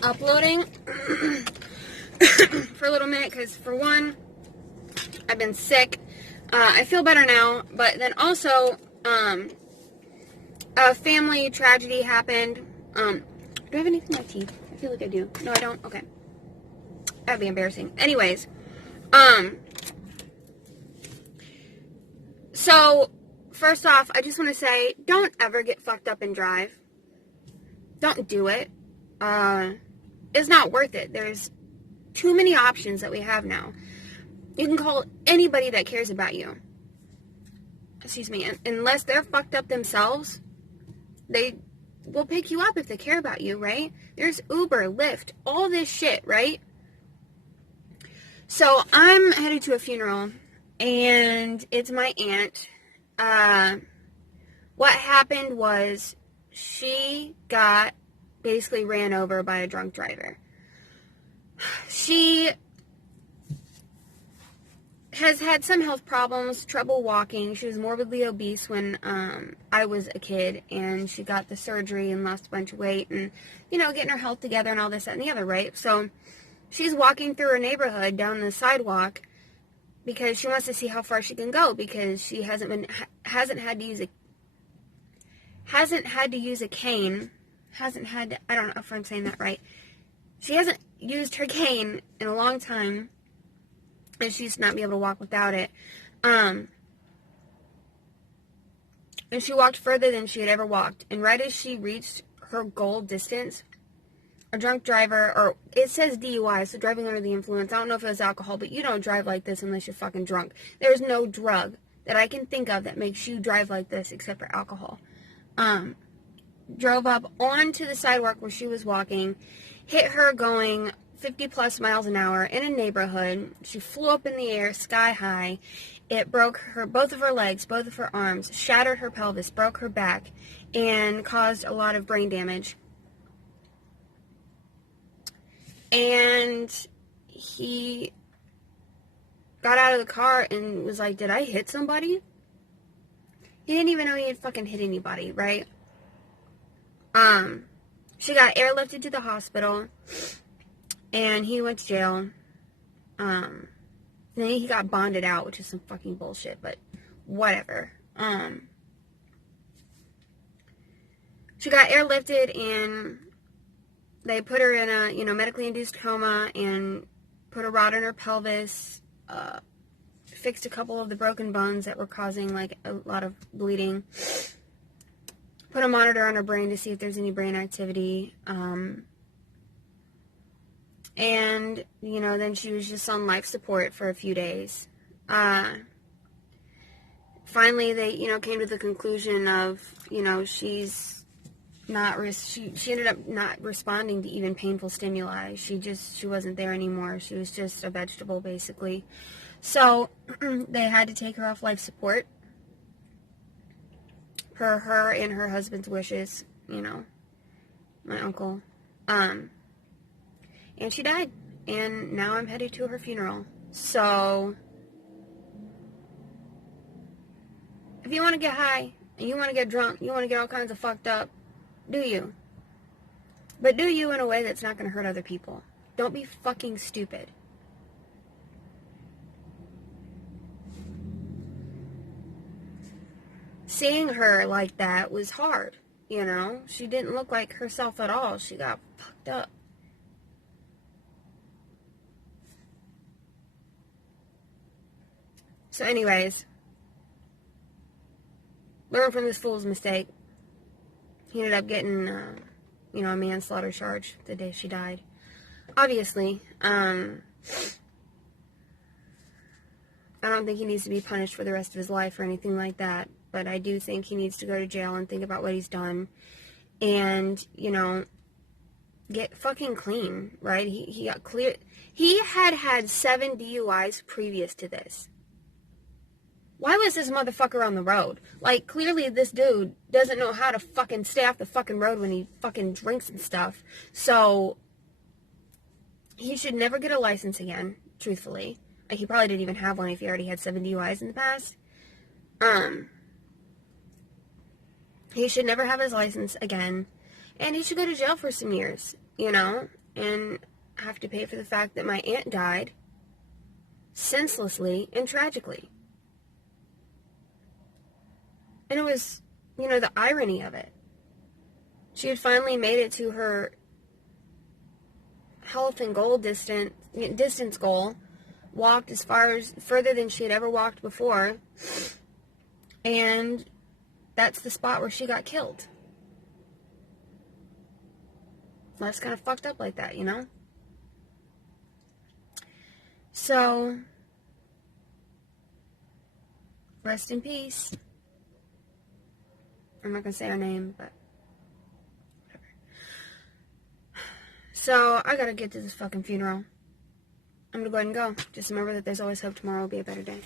been uploading for a little minute because, for one, I've been sick. I feel better now, but then also, a family tragedy happened. Do I have anything in my teeth? I feel like I do. No, I don't? Okay. That'd be embarrassing. Anyways, so, first off, I just want to say, don't ever get fucked up and drive. Don't do it. It's not worth it. There's too many options that we have now. You can call anybody that cares about you. Excuse me. Unless they're fucked up themselves, they will pick you up if they care about you, right? There's Uber, Lyft, all this shit, right? So I'm headed to a funeral, and it's my aunt. What happened was she got basically ran over by a drunk driver. She has had some health problems, trouble walking. She was morbidly obese when I was a kid, and she got the surgery and lost a bunch of weight and, getting her health together and all this, that, and the other, right? So she's walking through her neighborhood down the sidewalk because she wants to see how far she can go because she hasn't had to use a cane. I don't know if I'm saying that right. She hasn't used her cane in a long time, and she used to not be able to walk without it. And she walked further than she had ever walked. And right as she reached her goal distance, a drunk driver, or it says DUI, so driving under the influence. I don't know if it was alcohol, but you don't drive like this unless you're fucking drunk. There's no drug that I can think of that makes you drive like this except for alcohol. Drove up onto the sidewalk where she was walking, hit her going 50 plus miles an hour in a neighborhood. She flew up in the air, sky high. It broke both of her legs, both of her arms, shattered her pelvis, broke her back, and caused a lot of brain damage. And he got out of the car and was like, did I hit somebody? He didn't even know he had fucking hit anybody, right? She got airlifted to the hospital, and he went to jail. Then he got bonded out, which is some fucking bullshit, but whatever. She got airlifted, and they put her in a, medically induced coma and put a rod in her pelvis, fixed a couple of the broken bones that were causing, a lot of bleeding, put a monitor on her brain to see if there's any brain activity, and, then she was just on life support for a few days. Finally, they, came to the conclusion of, she's not, she ended up not responding to even painful stimuli. She wasn't there anymore. She was just a vegetable, basically. So, they had to take her off life support. Per her and her husband's wishes, my uncle. And she died. And now I'm headed to her funeral. So, if you want to get high, and you want to get drunk, you want to get all kinds of fucked up, do you. But do you in a way that's not going to hurt other people. Don't be fucking stupid. Seeing her like that was hard, She didn't look like herself at all. She got fucked up. So anyways, learn from this fool's mistake. He ended up getting, a manslaughter charge the day she died. Obviously, I don't think he needs to be punished for the rest of his life or anything like that. But I do think he needs to go to jail and think about what he's done. And, get fucking clean, right? He got clear. He had 7 DUIs previous to this. Why was this motherfucker on the road? Clearly this dude doesn't know how to fucking stay off the fucking road when he fucking drinks and stuff. So, he should never get a license again, truthfully. He probably didn't even have one if he already had 7 DUIs in the past. He should never have his license again. And he should go to jail for some years, and have to pay for the fact that my aunt died senselessly and tragically. And it was, the irony of it. She had finally made it to her health and goal distance goal, walked further than she had ever walked before, and that's the spot where she got killed. Life's kind of fucked up like that, So, rest in peace. I'm not going to say her name, but whatever. So, I got to get to this fucking funeral. I'm going to go ahead and go. Just remember that there's always hope. Tomorrow will be a better day.